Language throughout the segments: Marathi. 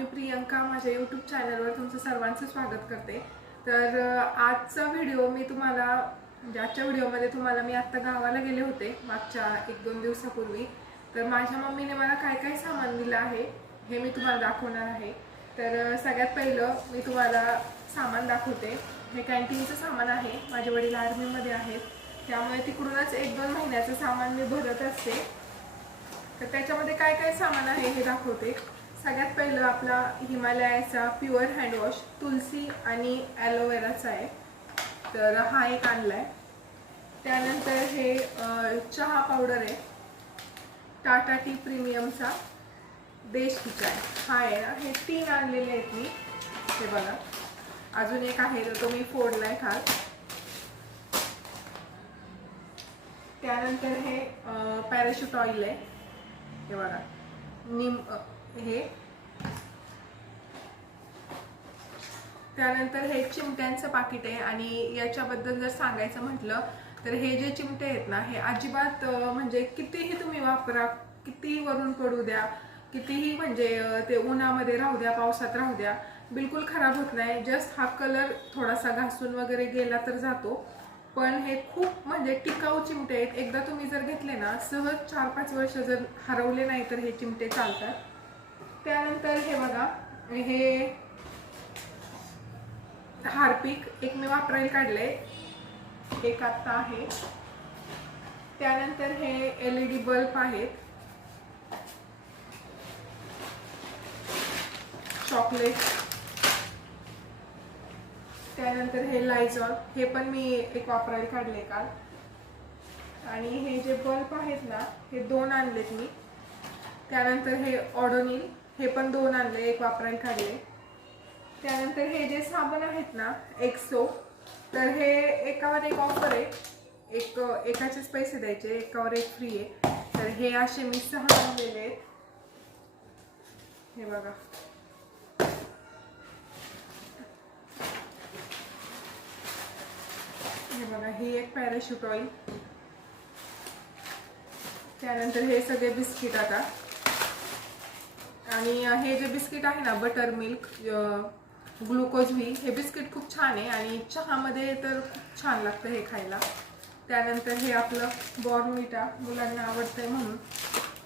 मी प्रियंका माझ्या यूट्यूब चॅनलवर तुमचं सर्वांचं स्वागत करते. तर आजचा व्हिडिओ मी तुम्हाला म्हणजे आजच्या व्हिडिओमध्ये तुम्हाला मी आत्ता गावाला गेले होते मागच्या एक दोन दिवसापूर्वी. तर माझ्या मम्मीने मला काय काय सामान दिलं आहे हे मी तुम्हाला दाखवणार आहे. तर सगळ्यात पहिलं मी तुम्हाला सामान दाखवते. हे कॅन्टीनचं सामान आहे माझे वडील आर्मीमध्ये आहेत. त्यामुळे तिकडूनच एक दोन महिन्याचं सामान मी भरत असते. तर त्याच्यामध्ये काय काय सामान आहे हे दाखवते. सगळ्यात पहिलं आपला हिमालयाचा प्युअर हँडवॉश तुलसी आणि ॲलोवेराचा आहे. तर हा एक आणलाय. त्यानंतर हे चहा पावडर आहे. टाटा टी प्रीमियमचा देश की हा आहे ना? हे तीन आणलेले आहेत मी. हे बघा. अजून एक आहे तर तो मी आहे खास. त्यानंतर हे पॅराशूट ऑइल आहे. हे बघा. निम हे. त्यानंतर हे चिमट्यांचं पाकिट आहे आणि याच्याबद्दल जर सांगायचं म्हटलं तर हे जे चिमटे आहेत ना हे अजिबात म्हणजे कितीही तुम्ही वापरा कितीही वरून पडू द्या कितीही म्हणजे ते उन्हामध्ये राहू द्या पावसात राहू द्या बिलकुल खराब होत नाही. जस्ट हा कलर थोडासा घासून वगैरे गेला तर जातो. पण हे खूप म्हणजे टिकाऊ चिमटे आहेत. एकदा तुम्ही जर घेतले ना सहज चार पाच वर्ष जर हरवले नाही तर हे चिमटे चालतात. त्यानंतर हे बघा हे हार्पिक एक मी वापरायला काढले एक आत्ता आहे. त्यानंतर हे एल ई डी बल्ब आहेत. चॉकलेट. त्यानंतर हे लायझॉल हे पण मी एक वापरायला काढले काल. आणि हे जे बल्ब आहेत ना हे दोन आणलेत मी. त्यानंतर हे ऑडोनिल हे पण दोन आणले एक वापरायला काढले. त्यानंतर हे जे साबण आहेत ना एक्सो तर हे एकावर एक ऑफर आहे. एक एकाचेच पैसे द्यायचे एकावर एक फ्री आहे. तर हे असे मी सहा आणलेले आहेत. हे बघा. हे बघा ही एक पॅराशूट ऑइल त्यानंतर हे सगळे बिस्किट आता. आणि हे जे बिस्किट आहे ना बटर मिल्क ग्लुकोज व्ही हे बिस्किट खूप छान आहे आणि चहामध्ये तर खूप छान लागतं हे खायला. त्यानंतर हे आपलं बॉर्नविटा मुलांना आवडतंय म्हणून.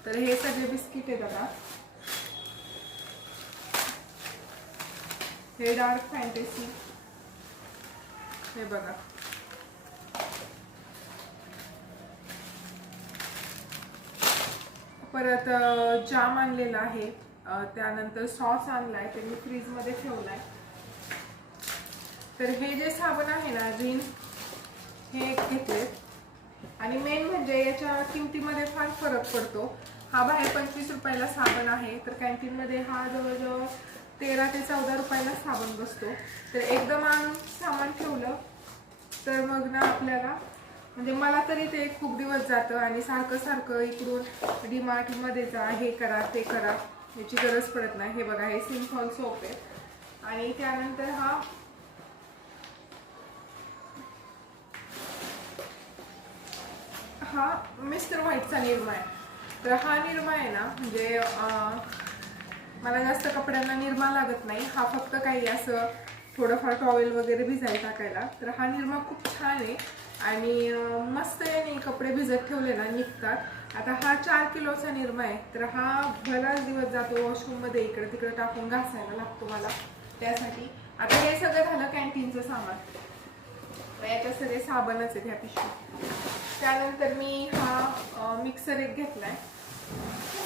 तर हे सगळे बिस्किट आहे दादा हे डार्क फॅन्टेसी हे बघा. परत जाम आणलेला आहे. त्यानंतर सॉस आणलाय ते मी फ्रीजमध्ये ठेवलाय. तर हे जे साबण आहे ना रिन हे एक घेतले आणि मेन म्हणजे याच्या किमतीमध्ये फार फरक पडतो. हा बाहेर पंचवीस रुपयाला साबण आहे तर कॅन्टीनमध्ये हा जवळजवळ तेरा ते चौदा रुपयाला साबण बसतो. तर एकदम आणून सामान ठेवलं तर मग ना आपल्याला म्हणजे मला तरी ते खूप दिवस जातं आणि सारखं सारखं इकडून डीमार्टमध्ये जा हे करा ते करा. याची गरज पडत नाही. हे बघा हे सिम्फॉल सोप आहे. आणि त्यानंतर हा हा मिस्टर व्हाईटचा निरमा आहे तर हा निरमा आहे ना म्हणजे मला जास्त कपड्यांना निरमा लागत नाही. हा फक्त काही असं थोडंफार टॉवेल वगैरे भिजायला टाकायला. तर हा निरमा खूप छान आहे. आणि मस्त याने कपडे भिजत ठेवले ना निघतात. आता हा चार किलोचा निरमा आहे. तर हा बराच दिवस जातो वॉशरूममध्ये इकडे तिकडे टाकून घासायला लागतो मला. त्यासाठी आता हे सगळं झालं कॅन्टीनचं सामान. तर याच्यात सगळे साबणच आहेत ह्या पिशवी त्यानंतर मी हा मिक्सर एक घेतला आहे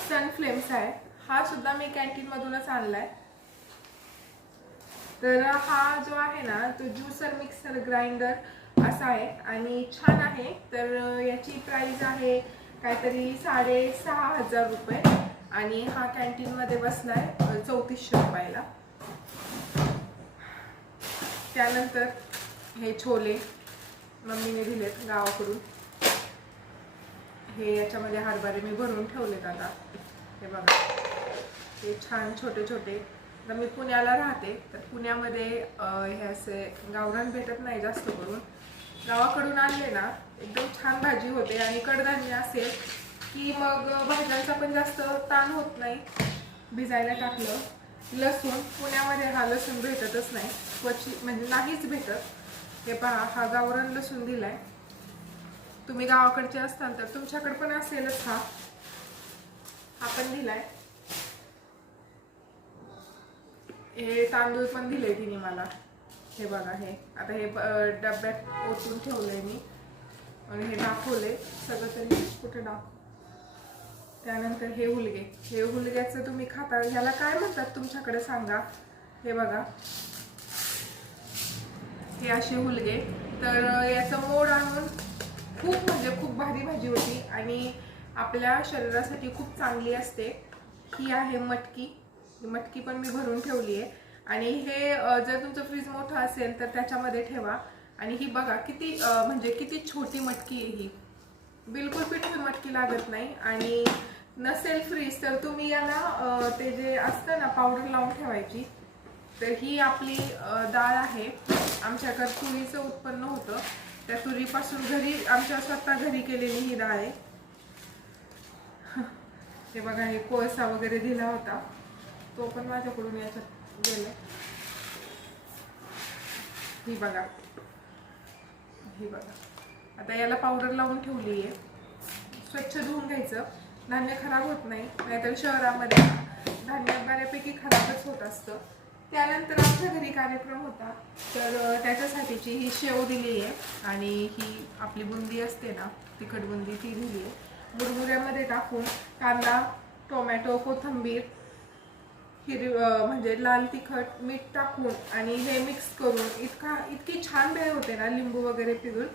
सनफ्लेम्स आहे. हा सुद्धा मी कॅन्टीनमधूनच आणला आहे तर हा जो आहे ना तो ज्युसर मिक्सर ग्राइंडर असा आहे आणि छान आहे. तर याची प्राईज आहे काहीतरी साडे सहा हजार रुपये. आणि हा कॅन्टीन मध्ये बसलाय चौतीसशे रुपयाला. त्यानंतर हे छोले मम्मीने दिलेत गावाकडून. हे याच्यामध्ये हरभरे मी भरून ठेवलेत आता. हे बघा. हे छान छोटे छोटे. तर मी पुण्याला राहते तर पुण्यामध्ये हे असे गावरान भेटत नाही जास्त करून. गावाकडून आणले ना एकदम छान भाजी होते आणि कडधान्य असेल की मग भाज्यांचा पण जास्त ताण होत नाही. भिजायला टाकलं. लसूण पुण्यामध्ये हा लसूण भेटतच नाही. क्वचित म्हणजे नाहीच भेटत. हे पहा हा गावरान लसूण दिलाय. तुम्ही गावाकडचे असताल तर तुमच्याकडे पण असेलच हा. हा पण दिलाय. हे तांदूळ पण दिले तिने मला. हे बघा हे. आता हे डब्यात ओतून ठेवलंय मी. आणि हे दाखवले सगळं तरी कुठे दाखव. त्यानंतर हे हुलगे. हे हुलग्याचं तुम्ही खाता. ह्याला काय म्हणतात तुमच्याकडे सांगा. हे बघा. हे असे हुलगे. तर याचं मोड आणून खूप म्हणजे खूप भारी भाजी होती. आणि आपल्या शरीरासाठी खूप चांगली असते. ही आहे मटकी. मटकी पण मी भरून ठेवली आहे आणि हे जर तुमचं फ्रीज मोठं असेल तर त्याच्यामध्ये ठेवा. आणि ही बघा किती म्हणजे किती छोटी मटकी आहे ही. बिलकुल पिठून मटकी लागत नाही आणि नसेल फ्रीज तर तुम्ही याला ते जे असतं ना पावडर लावून ठेवायची तर ही आपली डाळ आहे. आमच्याकडे तुरीचं उत्पन्न होतं. त्या तुरीपासून घरी आमच्या स्वतः घरी केलेली ही डाळ आहे. ते बघा हे कोळसा वगैरे दिला होता. तो पण माझ्याकडून याच्यात गेला. ही बघा. हे बघा. आता याला पावडर लावून ठेवली आहे स्वच्छ धुवून घ्यायचं. धान्य खराब होत नाही नाहीतर शहरामध्ये धान्य बऱ्यापैकी खराबच होत असतं. त्यानंतर आमच्या घरी कार्यक्रम होता. तर त्याच्यासाठीची ही शेव दिली आहे आणि ही आपली बुंदी असते ना तिखट बुंदी ती दिली आहे मुरमुऱ्यामध्ये टाकून कांदा टोमॅटो कोथिंबीर हिरव म्हणजे लाल तिखट मीठ टाकून आणि हे मिक्स करून इतका इतकी छान भेळ होते ना लिंबू वगैरे पिळून.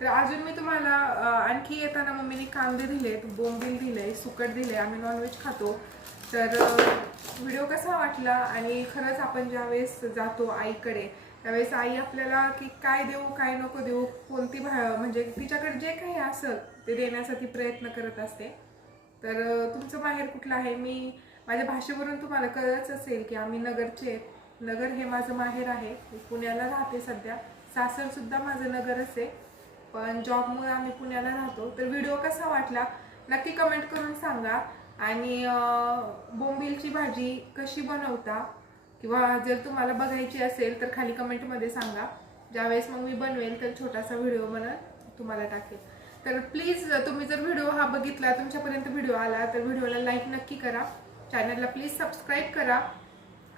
तर अजून मी तुम्हाला आणखी येताना मम्मीने कांदे दिलेत बोंबील दिले सुकट दिले आम्ही नॉनव्हेज खातो. तर व्हिडिओ कसा वाटला आणि खरंच आपण ज्यावेळेस जातो आईकडे त्यावेळेस आई आपल्याला की काय देऊ काय नको देऊ कोणती भा म्हणजे तिच्याकडे जे काही असेल ते देण्यासाठी प्रयत्न करत असते. तर तुमचं माहेर कुठलं आहे? मी माझ्या भाषेवरून तुम्हाला कळलंच असेल की आम्ही नगरचे आहेत. नगर हे माझं माहेर आहे. मी पुण्याला राहते सध्या. सासरसुद्धा माझं नगरच आहे. पण जॉबमुळे आम्ही पुण्याला राहतो. तर व्हिडिओ कसा वाटला? नक्की कमेंट करून सांगा. आणि बोंबीलची भाजी कशी बनवता? किंवा जर तुम्हाला बघायची असेल तर खाली कमेंटमध्ये सांगा. ज्यावेळेस मग मी बनवेल तर छोटासा व्हिडिओ बनत तुम्हाला टाकेल. तर प्लीज तुम्ही जर व्हिडिओ हा बघितला तुमच्यापर्यंत व्हिडिओ आला तर व्हिडिओला लाईक नक्की करा. चॅनलला प्लीज सबस्क्राईब करा.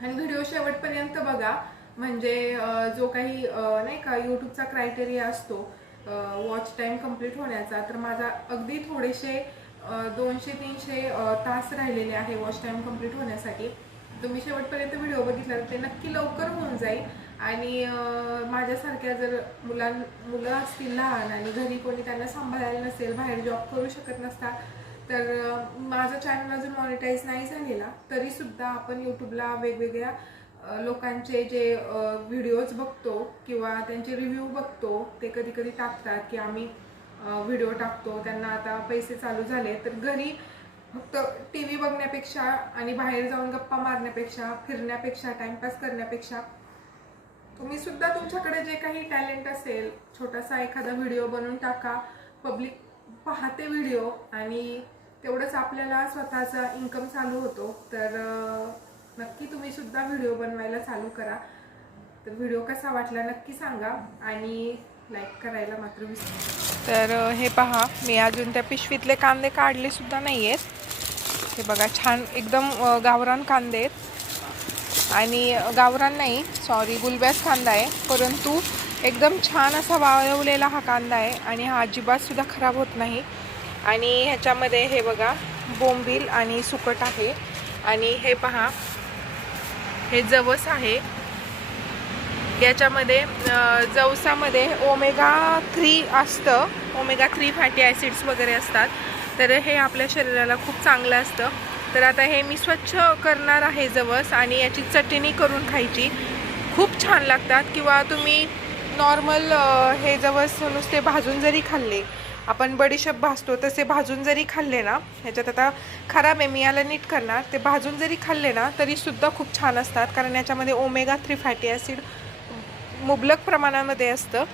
आणि व्हिडिओ शेवटपर्यंत बघा. म्हणजे जो काही नाही का यूट्यूबचा क्रायटेरिया असतो वॉच टाईम कंप्लीट होण्याचा तर माझा अगदी थोडेसे दोनशे तीनशे तास राहिलेले आहे वॉच टाईम कंप्लीट होण्यासाठी. तुम्ही शेवटपर्यंत व्हिडिओ बघितला तर ते नक्की लवकर होऊन जाईल. आणि माझ्यासारख्या जर मुलां मुलं असतील लहान आणि घरी कोणी त्यांना सांभाळायला नसेल बाहेर जॉब करू शकत नसता तर माझा माझं चॅनल अजून मॉनिटाईज नाही झालेला. तरी सुद्धा आपण यूट्यूबला वेगवेगळ्या लोकांचे जे व्हिडिओज बघतो किंवा त्यांचे रिव्ह्यू बघतो ते कधी कधी टाकतात की आम्ही व्हिडिओ टाकतो. त्यांना आता पैसे चालू झाले तर घरी फक्त टी व्ही बघण्यापेक्षा आणि बाहेर जाऊन गप्पा मारण्यापेक्षा फिरण्यापेक्षा टाइमपास करण्यापेक्षा तुम्ही सुद्धा तुमच्याकडे जे काही टॅलेंट असेल छोटासा एखादा व्हिडिओ बनवून टाका. पब्लिक पाहते व्हिडिओ आणि तेवढंच आपल्याला स्वतःचा इन्कम चालू होतो. तर नक्की तुम्ही सुद्धा व्हिडिओ बनवायला चालू करा. तर व्हिडिओ कसा वाटला नक्की सांगा आणि लाईक करायला मात्र विसरू तर हे पहा मी अजून त्या पिशवीतले कांदे काढले सुद्धा नाही आहेत हे बघा छान एकदम गावरान कांदे आहेत. आणि गावरान नाही सॉरी गुलब्यास कांदा आहे. परंतु एकदम छान असा वाळवलेला हा कांदा आहे आणि हा अजिबातसुद्धा खराब होत नाही. आणि ह्याच्यामध्ये हे बघा बोंबील आणि सुकट आहे. आणि हे पहा हे जवस आहे. याच्यामध्ये जवसामध्ये ओमेगा थ्री असतं. ओमेगा थ्री फॅटी ॲसिड्स वगैरे असतात. तर हे आपल्या शरीराला खूप चांगलं असतं. तर आता हे मी स्वच्छ करणार आहे जवस आणि याची चटणी करून खायची. खूप छान लागतात. किंवा तुम्ही नॉर्मल हे जवस नुसते भाजून जरी खाल्ले आपण बडीशेप भाजतो तसे भाजून जरी खाल्ले ना ह्याच्यात आता खराब आहे मी याला नीट करणार ते भाजून जरी खाल्ले ना तरीसुद्धा खूप छान असतात कारण याच्यामध्ये ओमेगा थ्री फॅटी ॲसिड मुबलक प्रमाणामध्ये असतं.